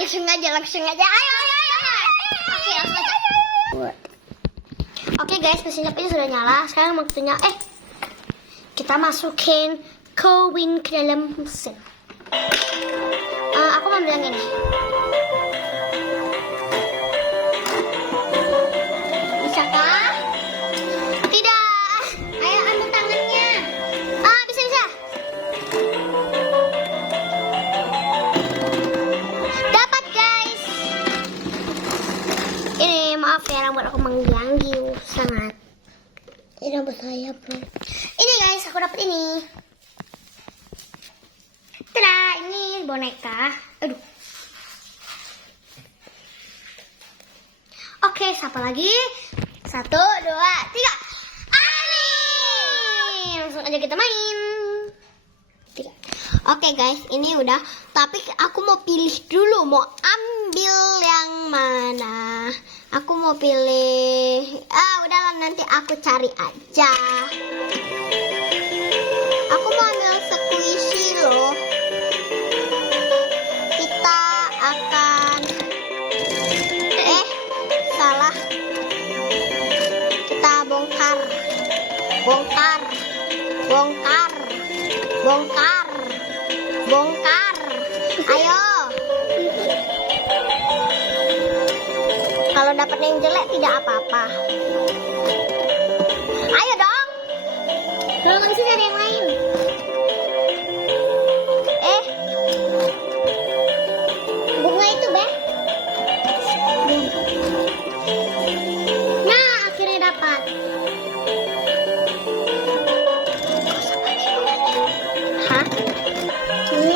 langsung aja. Ayo. Oke, langsung aja. Oke guys, mesin capnya sudah nyala. Sekarang waktunya kita masukin koin ke dalam mesin. Aku mau bilang ini. Bisakah? Tidak. Ayo ambil tangannya. Bisa. Dapat guys. Ini maaf ya, rambut aku mengganggu sangat. Ini rambut saya bro. Ini guys, aku dapat ini. Tada, ini boneka. Aduh. Oke, siapa lagi? 1, 2, 3. Langsung aja kita main. 3. Oke guys, ini udah. Tapi aku mau pilih dulu, mau ambil yang mana. Aku mau pilih. Udahlah, nanti aku cari aja. Aku mau ambil squishy loh. Kita akan salah. Kita bongkar. Ayo. Kalau dapat yang jelek tidak apa-apa. Ayo dong. Kalau nggak bisa cari yang lain. Bunga itu, Beh. Nah, akhirnya dapat. Hah?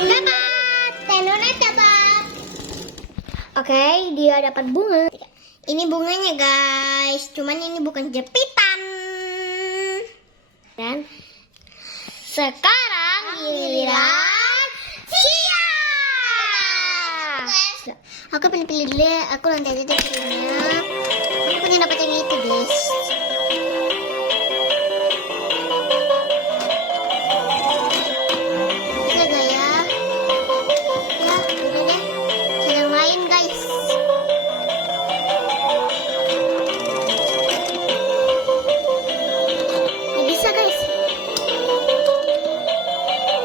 Dapat. Tenona dapat. Oke, dia dapat bunga. Ini bunganya, guys. Cuman ini bukan jepitan. Dan sekarang giliran Cia. Aku pilih dulu ya. Aku nanti aja deh pilihnya. Aku pengen dapat yang itu, guys. Bisa gak ya? Ya, udah deh. Cari yang lain, guys. Gak bisa, guys.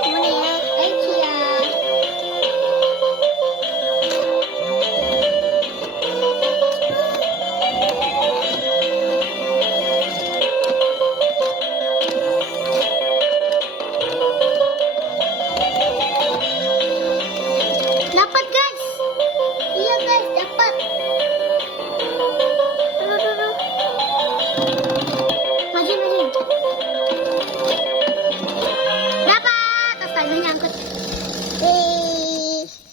Gimana ya? Cia. Dapat guys. Iya guys, dapat. Aduh. Maju. Dapat. Astaga, nyangkut.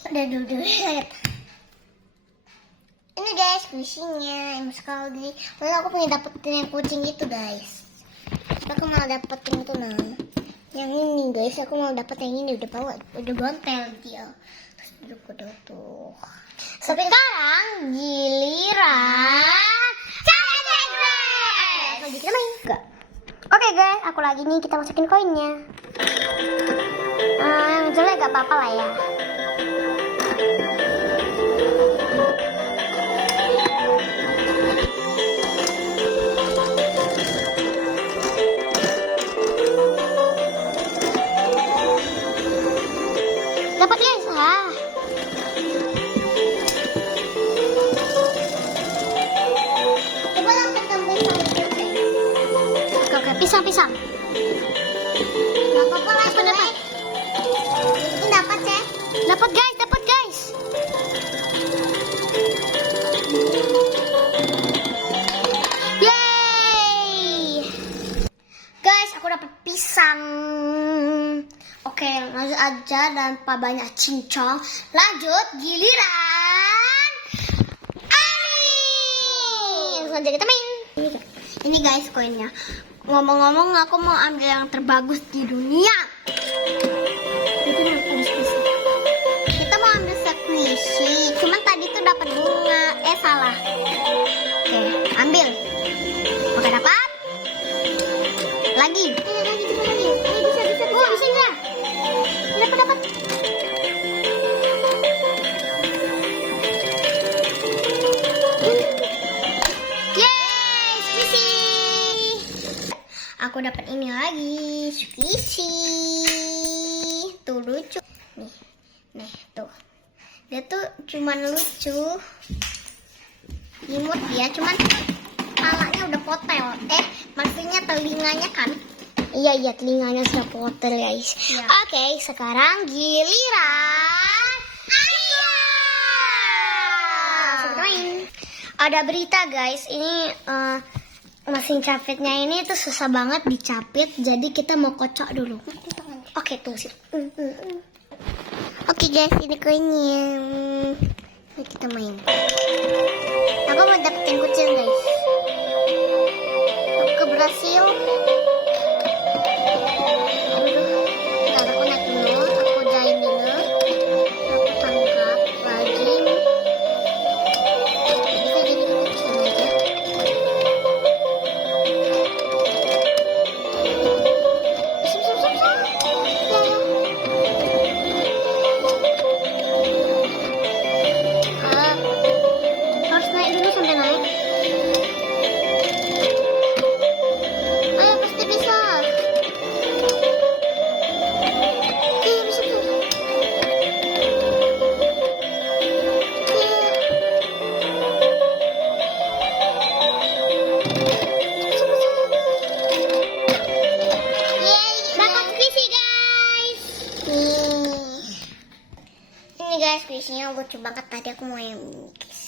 Udah dulu. Ini guys, kucingnya enak sekali. Lalu aku pengen dapetin yang kucing itu guys. Aku mau dapetin itu nah. Yang ini guys, aku mau dapet yang ini. Udah bontel dia. Udah tuh. Sekarang giliran Oke, kita main. Oke guys, aku lagi nih, kita masukin koinnya. Yang jelek gak apa-apa lah ya. Dapat guys lah. Oke, pisang. Gak apa-apa lah, dapat. Ini dapat ya? Dapat guys. Yeay. Guys, aku dapat pisang. Oke, lanjut aja tanpa banyak cincong. Lanjut giliran Ani. Langsung aja kita main. Ini guys koinnya. Ngomong-ngomong, aku mau ambil yang terbagus di dunia. Kita mau ambil squishy. Cuman tadi tuh dapat bunga. Salah. Oke, ambil. Oke, dapat. Lagi. Bisa. Oh, bisa nggak? Dapat. aku dapat ini lagi, squishy. Tuh lucu. Nih tuh. Dia tuh cuman lucu. Imut dia, cuman kepalanya udah potel. Maksudnya telinganya kan. Iya, telinganya sudah potel guys. Iya. Oke, sekarang giliran ada berita guys. Ini mesin capitnya ini tuh susah banget dicapit. Jadi kita mau kocok dulu. Oke, tunggu sih. Oke guys, ini koinnya. Ini kita main. Aku mau dapetin kucing guys. Aku berhasil. Bentar, aku naik dulu. Aku jahin dulu. Aku tangkap lagi. Bisa jadi kucing aja. Harus naik dulu sampai naik. Ayo, pasti bisa. Bisa. Dapat squishy guys. Ini guys, squishy-nya lucu banget. Tadi aku mau yang ini guys.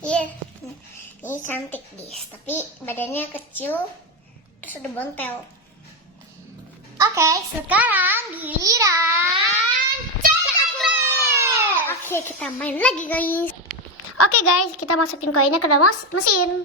Iya, ini cantik guys, tapi badannya kecil, terus ada bontel. Oke, sekarang giliran coklat. Oke, kita main lagi guys. Oke guys, kita masukin koinnya ke dalam mesin.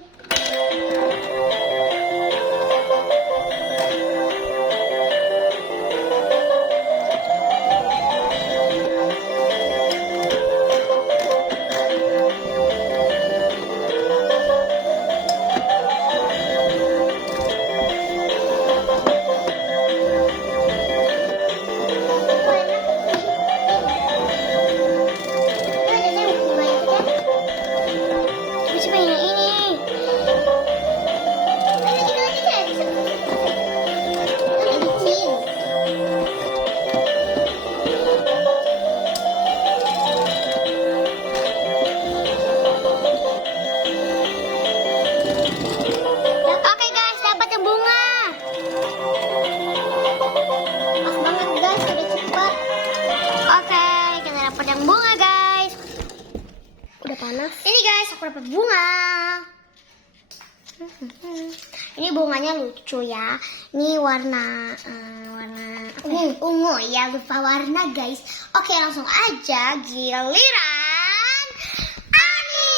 Ini guys, aku dapat bunga. Ini bunganya lucu ya. Ini warna ungu ya, lupa warna guys. Oke, langsung aja giliran Ani.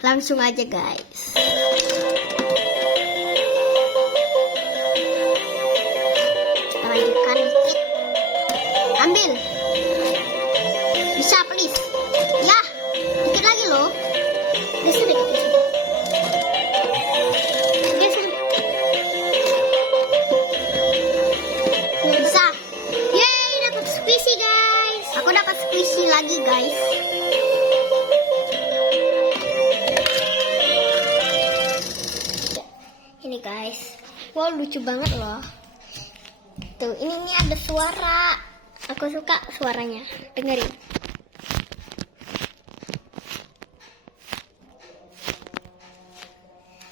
Langsung aja guys. Kita lanjutkan dikit. Ambil. Bisa please. Ya, dikit lagi loh. Bisa dikit. Bisa. Yeay, dapat squishy guys. Aku dapat squishy lagi guys. Ini guys. Wow, lucu banget loh. Tuh, ini ada suara. Aku suka suaranya. Dengerin.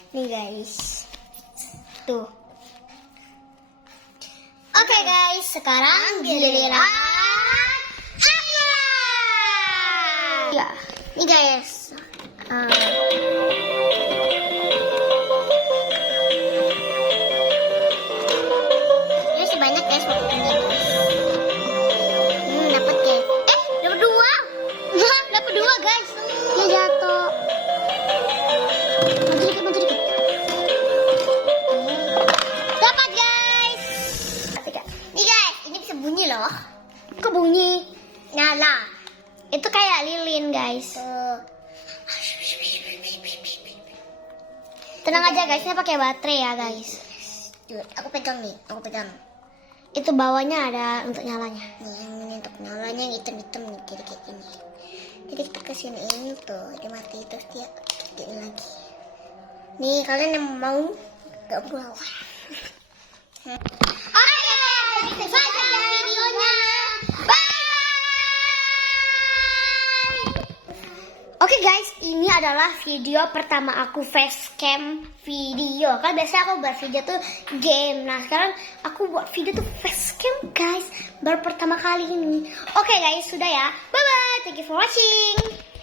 Nih guys, tuh. Oke guys, sekarang giliran aku. Ya, nih guys. Ini masih banyak guys waktunya. Dapat guys. Dapat dua. Dapat dua guys. Dia jatuh. Dapat guys. Nih guys, ini bisa bunyi loh. Kok bunyi? Nyala. Itu kayak lilin guys. Tenang aja guys, ini pakai baterai ya guys. Aku pegang nih, aku pegang. Itu bawahnya ada untuk nyalanya. Nih, yang ini untuk nyalanya yang hitam-hitam nih, jadi kayak gini. Jadi kita kesini ini tuh, dia mati terus dia lanjutin lagi. Nih kalian yang mau gak bawa. Oke, itu saja videonya. Bye. Oke guys, ini adalah video pertama aku facecam video. Kan biasanya aku buat video tuh game. Nah sekarang aku buat video tuh facecam guys. Baru pertama kali ini. Oke guys, sudah ya. Bye bye. Thank you for watching.